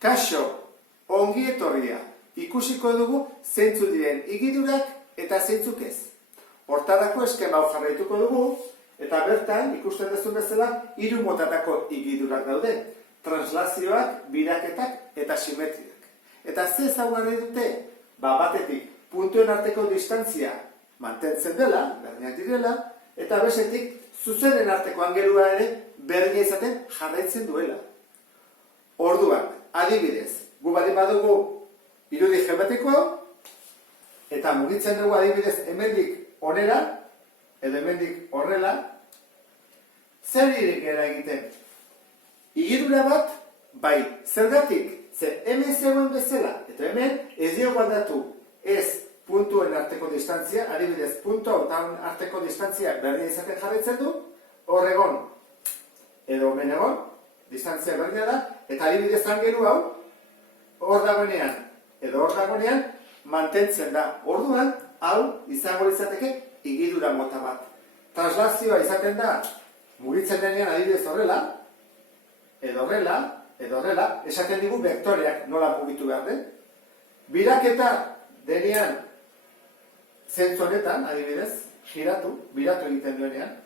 Kaixo, ongi etorria, ikusiko dugu zeintzu diren igidurak eta zeintzuk ez. Hortarako eskema hau jarraituko dugu, eta bertan ikusten duzun bezala 3 motatako igidurak daude. Translazioak, biraketak eta simetriak. Eta ze ezaugarri dute? Batetik, puntuen arteko distantzia mantentzen dela, berdinak direla, eta bestetik, zuzenen arteko angelua ere berdina izaten jarraitzen duela. Orduan, adibidez, gu baldin badugu irudi geometrikoa, eta mugitzen dugu adibidez hemendik honera, edo hemendik horrela, zer gara egiten? Igidura bat, bai, zergatik, zer hemen zegoen bezala, eta hemen ez diogu aldatu ez puntuen arteko distantzia, adibidez, puntu eta arteko distantzia berdina izaten jarraitzen du, hor egon, edo hemen egon, distantzia berdina da, eta adibidez angelu hau, hor dagoenean, edo hor dagoenean, mantentzen da. Orduan, hau izango izateke igidura mota bat. Translazioa izaten da, mugitzen denean adibidez horrela, edo horrela, esaten digu vektoreak nola mugitu behar den. Biraketa denean, zentzu honetan, adibidez, biratu egiten duenean.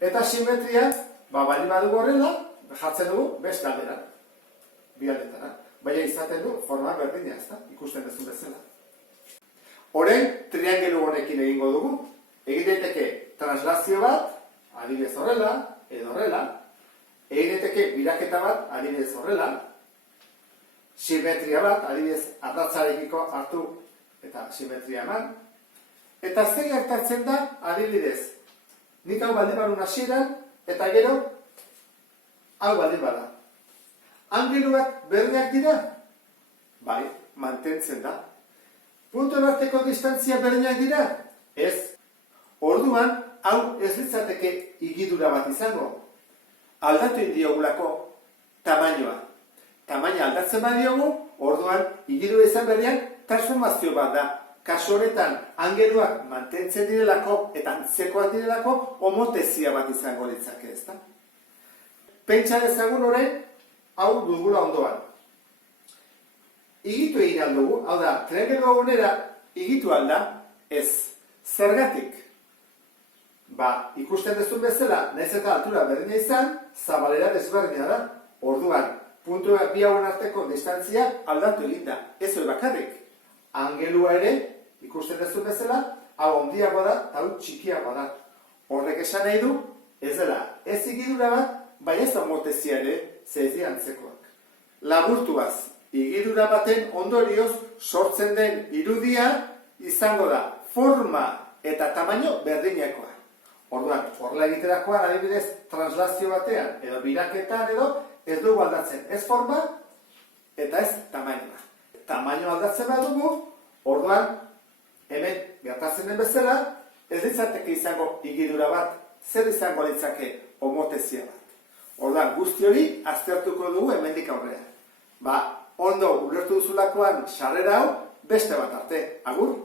Eta simetria, baldin badugu horrela, jartzen dugu beste aldera, bi aldetara. Baina izaten du forma berdina, ezta? Ikusten duzu bezala. Orain, triangelu honekin egingo dugu. Egin daiteke translazio bat, adibidez horrela, edo horrela. Egin daiteke biraketa bat, adibidez horrela. Simetria bat, adibidez ardatzarekiko hartu eta simetria eman. Eta ze gertatzen da, adibidez, nik hau baldin badun hasieran, eta gero, hau baldin bada. Angeluak berdinak dira? Bai, mantentzen da. Puntuen arteko distantzia berdinak dira? Ez. Orduan, hau ez litzateke igidura bat izango. Aldatu indiogulako tamainoa. Tamaina aldatzen badiogu, orduan, igidura izan berdian transformazio bat da. Kasu honetan, angeluak mantentzen direlako eta antzekoak direlako homotezia bat izango litzake, ezta? Pentsa dezagun orain, hau dugula ondoan. Igitu egin aldugu, hau da, triangelu honera igitu alda, ez. Zergatik? Ikusten duzun bezala, nahiz eta altura berdina izan, zabalera desberdina da. Orduan, puntuak bi hauen arteko distantzia aldatu egin da. Ez hori bakarrik. Angelua ere, ikusten duzun bezala, hau handiagoa da, eta hau txikiagoa da. Horrek esan nahi du, ez dela, ez igidura bat, baina ez homotezia ere, zehezi antzekoak. Laburtuaz, igidura baten ondorioz sortzen den irudia izango da forma eta tamaino berdinakoa. Orduan, horrela egiterakoan adibidez translazio batean edo biraketan edo ez dugu aldatzen ez forma eta ez tamainoa. Tamaino aldatzen badugu, orduan hemen gertatzen den bezala ez litzateke izango igidura bat, zer izango litzake homotezia bat. Orduan, guzti hori aztertuko dugu hemendik aurrean. Ondo ulertu duzulakoan sarrera hau beste bat arte. Agur!